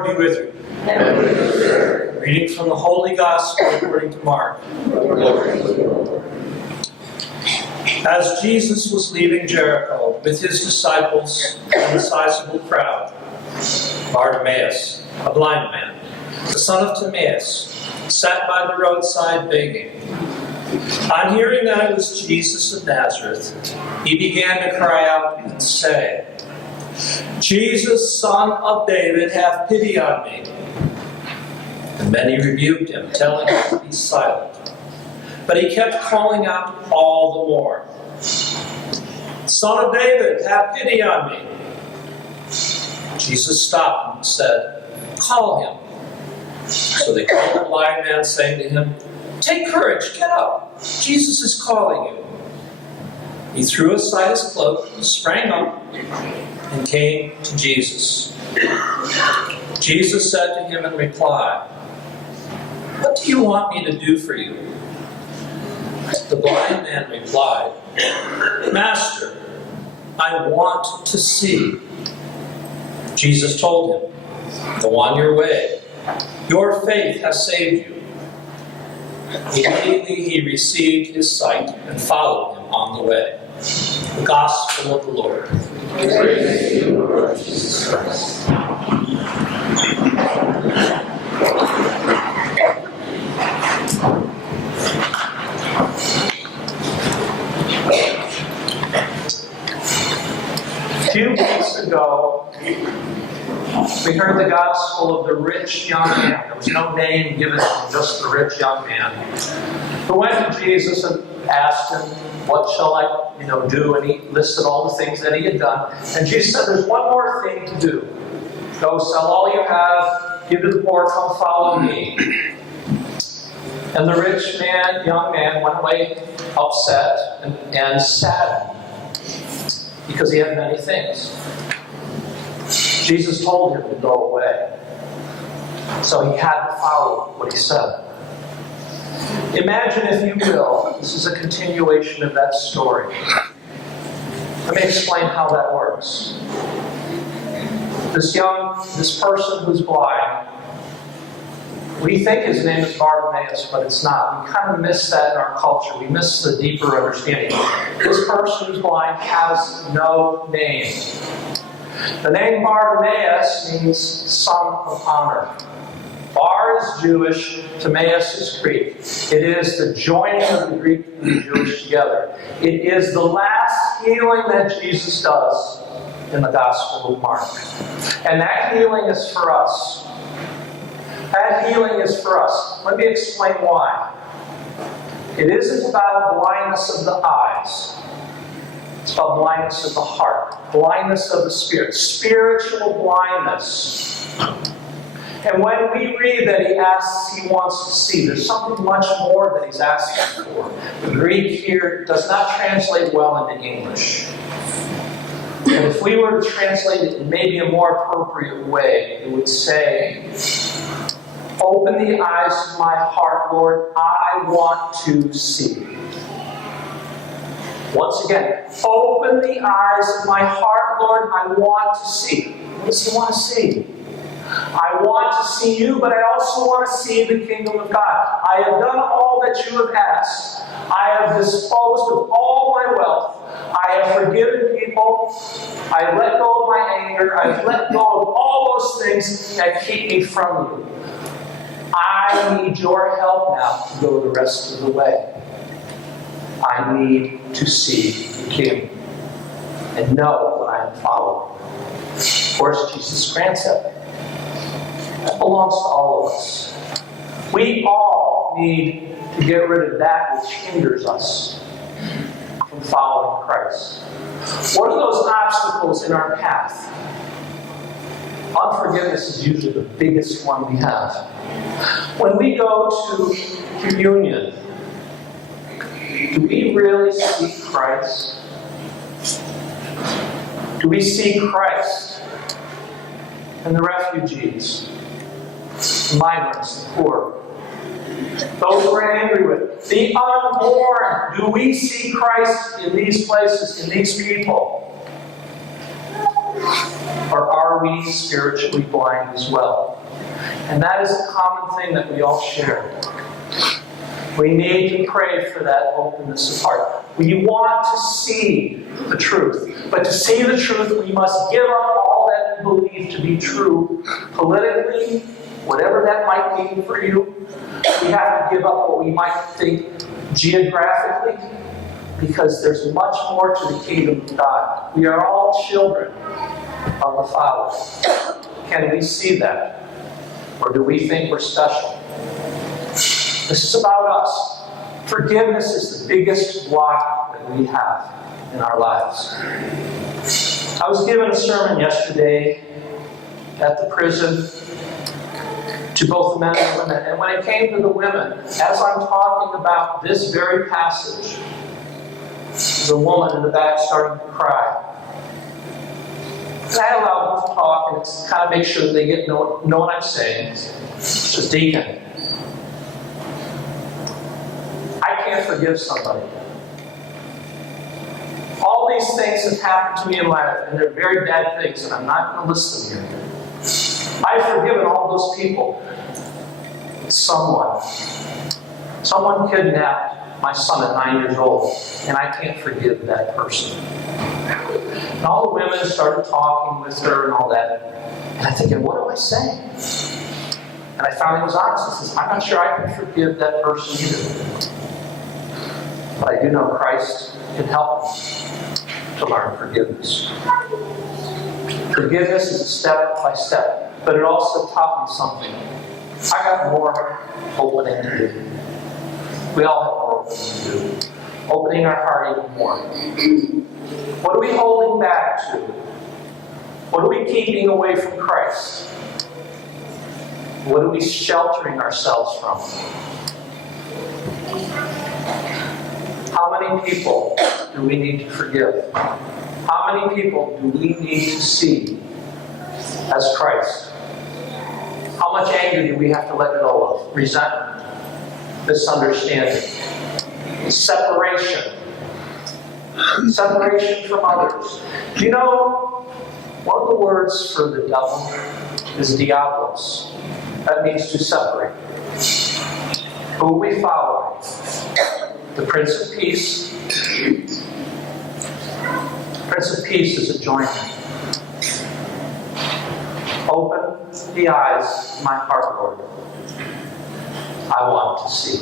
Lord be with you. Reading from the Holy Gospel according to Mark. As Jesus was leaving Jericho with his disciples and a sizable crowd, Bartimaeus, a blind man, the son of Timaeus, sat by the roadside begging. On hearing that it was Jesus of Nazareth, he began to cry out and say, "Jesus, Son of David, have pity on me." And many rebuked him, telling him to be silent. But he kept calling out all the more, "Son of David, have pity on me." Jesus stopped and said, "Call him." So they called the blind man, saying to him, "Take courage, get up. Jesus is calling you." He threw aside his cloak, sprang up, and came to Jesus. Jesus said to him in reply, "What do you want me to do for you?" The blind man replied, "Master, I want to see." Jesus told him, "Go on your way. Your faith has saved you." Immediately he received his sight and followed him on the way. The Gospel of the Lord. Praise to you, Lord Jesus Christ. A few weeks ago, we heard the gospel of the rich young man. There was no name given him, just the rich young man, who went to Jesus and asked him, "What shall I do?" And he listed all the things that he had done. And Jesus said, "There's one more thing to do. Go sell all you have, give to the poor, come follow me." And the rich man, young man, went away upset and saddened because he had many things. Jesus told him to go away. So he had to follow what he said. Imagine, if you will, this is a continuation of that story. Let me explain how that works. This person who's blind, we think his name is Bartimaeus, but it's not. We kind of miss that in our culture. We miss the deeper understanding. This person who's blind has no name. The name Bartimaeus means son of honor. Bar is Jewish, Timaeus is Greek. It is the joining of the Greek and the Jewish together. It is the last healing that Jesus does in the Gospel of Mark. And that healing is for us. That healing is for us. Let me explain why. It isn't about blindness of the eyes. It's about blindness of the heart, blindness of the spirit, spiritual blindness. And when we read that he wants to see, there's something much more that he's asking for. The Greek here does not translate well into English. And if we were to translate it in maybe a more appropriate way, it would say, "Open the eyes of my heart, Lord, I want to see." Once again, open the eyes of my heart, Lord, I want to see. What does he want to see? I want to see you, but I also want to see the kingdom of God. I have done all that you have asked. I have disposed of all my wealth. I have forgiven people. I have let go of my anger. I have let go of all those things that keep me from you. I need your help now to go the rest of the way. I need to see the King and know that I am following. Of course, Jesus grants that. That belongs to all of us. We all need to get rid of that which hinders us from following Christ. What are those obstacles in our path? Unforgiveness is usually the biggest one we have. When we go to communion, do we really seek Christ? Do we see Christ in the refugees, the migrants, the poor, those we're angry with, the unborn? Do we see Christ in these places, in these people? Or are we spiritually blind as well? And that is a common thing that we all share. We need to pray for that openness of heart. We want to see the truth. But to see the truth, we must give up all that we believe to be true politically, whatever that might mean for you. We have to give up what we might think geographically, because there's much more to the kingdom of God. We are all children of the Father. Can we see that? Or do we think we're special? This is about us. Forgiveness is the biggest block that we have in our lives. I was given a sermon yesterday at the prison to both the men and the women. And when it came to the women, as I'm talking about this very passage, there's a woman in the back starting to cry. And I allow them to talk and it's kind of make sure that they know what I'm saying. It's a deacon. I can't forgive somebody. All these things have happened to me in life, and they're very bad things, and I'm not going to list them here. I've forgiven all those people. Someone kidnapped my son at 9 years old, and I can't forgive that person. And all the women started talking with her and all that. And I'm thinking, what am I saying? And I finally was honest. I says, I'm not sure I can forgive that person either. But I do know Christ can help me to learn forgiveness. Forgiveness is a step by step. But it also taught me something. I got more opening to do. We all have more opening to do. Opening our heart even more. What are we holding back to? What are we keeping away from Christ? What are we sheltering ourselves from? How many people do we need to forgive? How many people do we need to see as Christ? How much anger do we have to let go of? Resentment, misunderstanding, separation from others. Do you know, one of the words for the devil is diabolos. That means to separate. Who are we following? The Prince of Peace. Prince of Peace is a joiner. Open the eyes of my heart, Lord. I want to see.